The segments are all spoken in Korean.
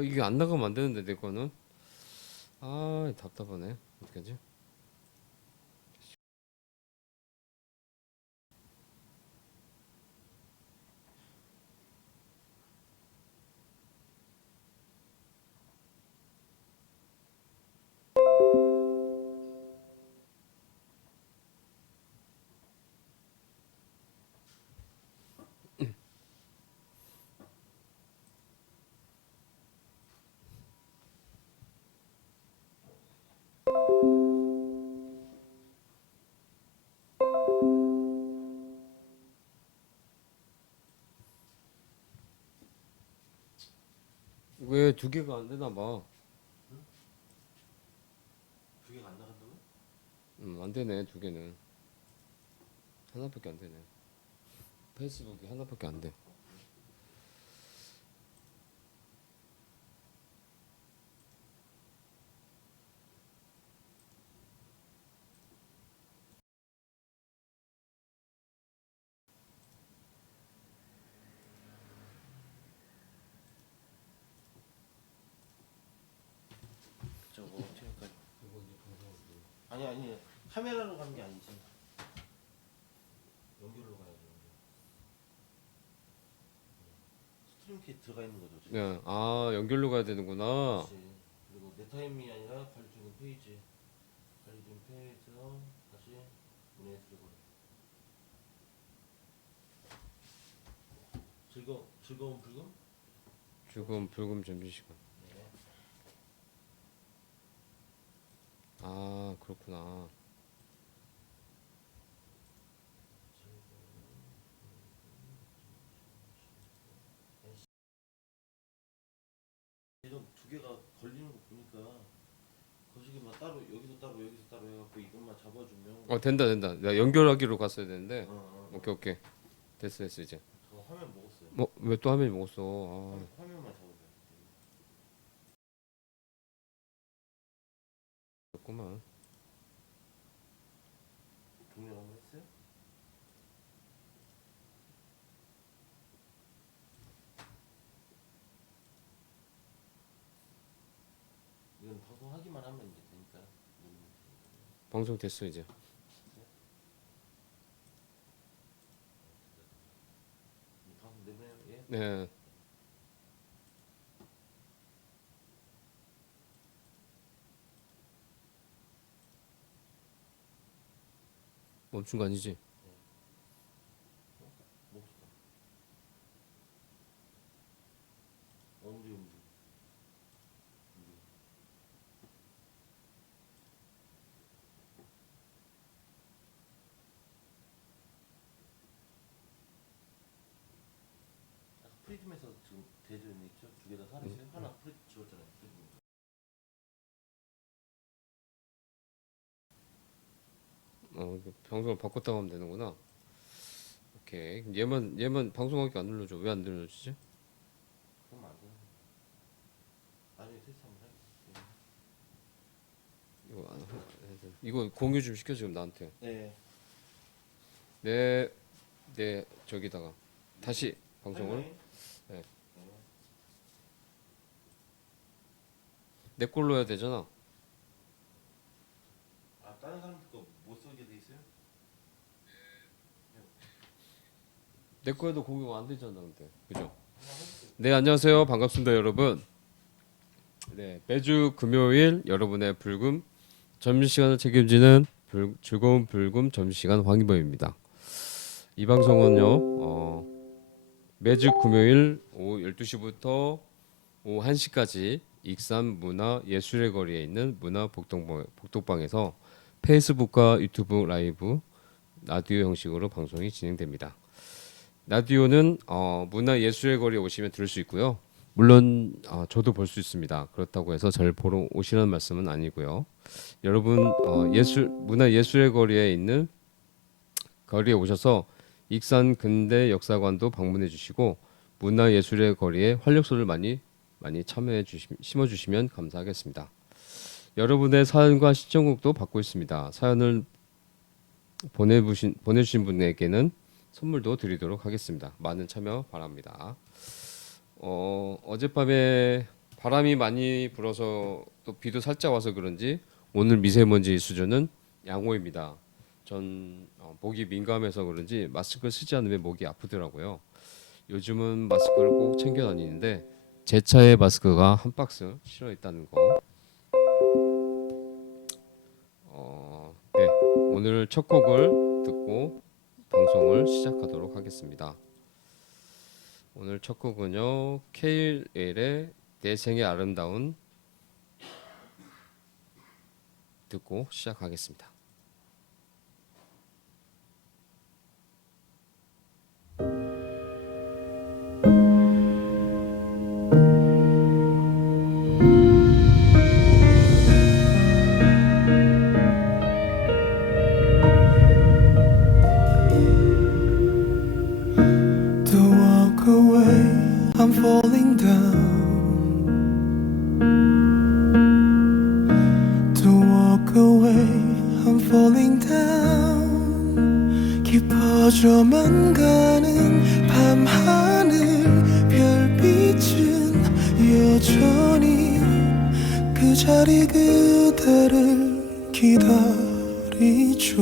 어, 이게 안 나가면 안 되는데 내 거는 아 답답하네 어떡하지? 왜 두 개가 안 되나 봐. 두 개가 안 나간다고? 음, 안 되네 두 개는 하나밖에 안 되네. 페이스북이 하나밖에 안 돼. 저거 어떻게 할까? 아니 아니 카메라로 가는 게 아니지. 연결로 가야지. 연결. 키 들어가 있는 거죠 지금. 네, 아 연결로 가야 되는구나. 그렇지. 그리고 내 타임이 아니라 관리 중인 페이지. 관리 중인 페이지에서 다시 문에 들고. 즐거 즐거운 불금? 죽음 불금 점심시간. 네. 아 그렇구나. 이런 두 개가 걸리는 거 보니까 거시기만 따로 여기서 따로 여기서 따로 해갖고 이것만 잡아주면 어 된다 된다. 나 연결하기로 갔어야 되는데. 어, 어, 어. 오케이 오케이. 됐어 됐어 이제. 저 화면 먹었어요. 뭐 왜 또 화면이 먹었어? 아, 화면만 잡으세요. 그렇구만. 동영 한번 했어요? 이건 방송하기만 하면 이제 되니까. 음. 방송 됐어 이제. 네. 멈춘 거 아니지? 멈췄다. 엄지 엄지. 엄지. 아까 프리즘에서 지금 대전 있죠? 두 개 다 살았어요? 하나 프리즘 지웠잖아요. 프리즘. 어 이거 방송을 바꿨다고 하면 되는구나. 오케이. 얘만 얘만 방송하기 안 눌러줘. 왜 안 눌러주지? 안 테스트 한번 할게요. 이거 안, 안- 이거 공유 좀 시켜 지금 나한테. 네. 내, 내 저기다가 다시 방송을? 네. 네. 내 걸로 해야 되잖아. 아 다른 사람 거못 쓰게 돼 있어요? 내 거에도 공유가 안 되잖아 근데. 그죠? 네 안녕하세요 반갑습니다 여러분. 네 매주 금요일 여러분의 불금 점심시간을 책임지는 불, 즐거운 불금 점심시간 황희범입니다. 이 방송은요 어, 매주 금요일 오후 12시부터 오후 1시까지 익산 문화 예술의 거리에 있는 문화 복덕방, 복덕방에서 페이스북과 유튜브 라이브 라디오 형식으로 방송이 진행됩니다. 라디오는 어, 문화 예술의 거리에 오시면 들을 수 있고요. 물론 어, 저도 볼 수 있습니다. 그렇다고 해서 저를 보러 오시라는 말씀은 아니고요. 여러분 어, 예술 문화 예술의 거리에 있는 거리에 오셔서 익산 근대 역사관도 방문해 주시고 문화 예술의 거리에 활력소를 많이 많이 참여해 주시 심어 주시면 감사하겠습니다. 여러분의 사연과 시청곡도 받고 있습니다. 사연을 보내주신 보내주신 분에게는 선물도 드리도록 하겠습니다. 많은 참여 바랍니다. 어, 어젯밤에 바람이 많이 불어서 또 비도 살짝 와서 그런지 오늘 미세먼지 수준은 양호입니다. 전 어, 목이 민감해서 그런지 마스크를 쓰지 않으면 목이 아프더라고요. 요즘은 마스크를 꼭 챙겨 다니는데 제 차에 마스크가 한 박스 실어 있다는 거. 어, 네, 오늘 첫 곡을 듣고 방송을 시작하도록 하겠습니다. 오늘 첫 곡은요 케일의 내 생의 아름다운 듣고 시작하겠습니다. 그대를 기다리죠.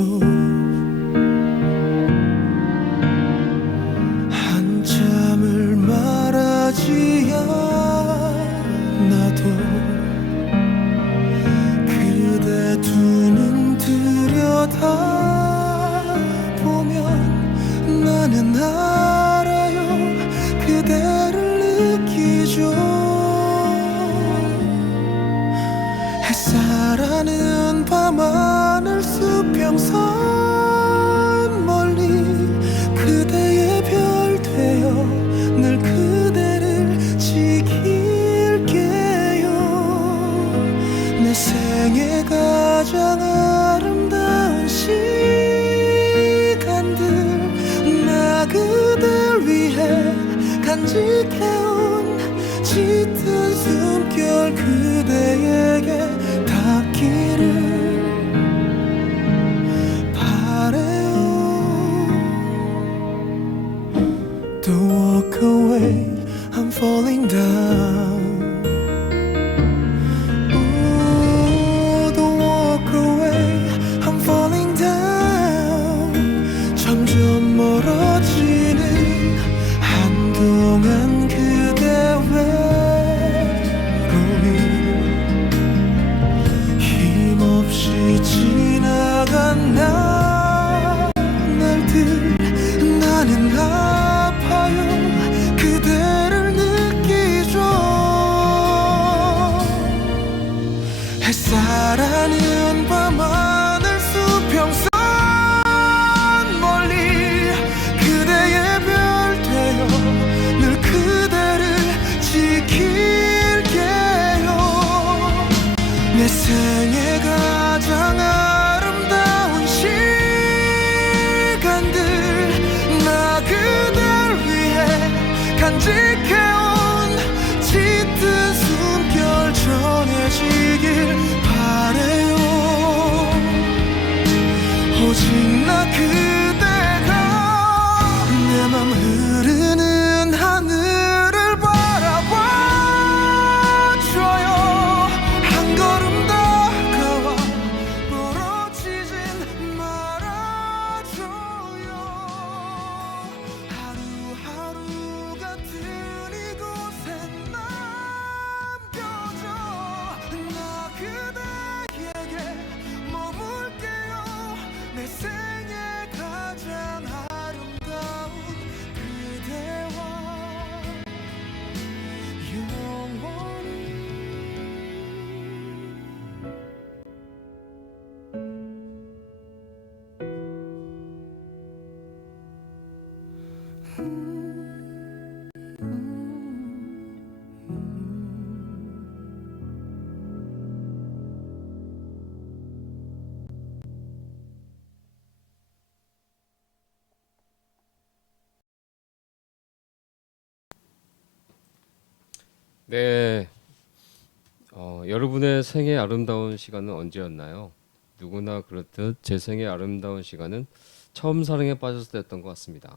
생애 아름다운 시간은 언제였나요? 누구나 그렇듯 제 생애 아름다운 시간은 처음 사랑에 빠졌을 때였던 것 같습니다.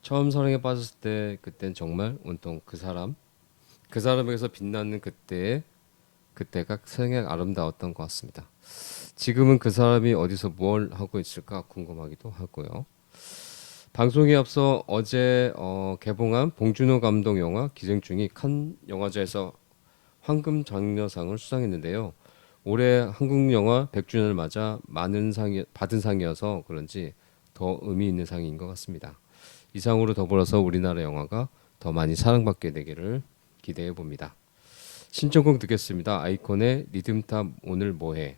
처음 사랑에 빠졌을 때 그땐 정말 온통 그 사람, 그 사람에게서 빛나는 그때 그때가 생각 아름다웠던 것 같습니다. 지금은 그 사람이 어디서 뭘 하고 있을까 궁금하기도 하고요. 방송에 앞서 어제 어, 개봉한 봉준호 감독 영화 기생충이 칸 영화제에서 황금 장려상을 수상했는데요. 올해 한국 영화 100주년을 맞아 많은 상이 받은 상이어서 그런지 더 의미 있는 상인 것 같습니다. 이 상으로 더불어서 우리나라 영화가 더 많이 사랑받게 되기를 기대해 봅니다. 신청곡 듣겠습니다. 아이콘의 리듬탑 오늘 뭐해?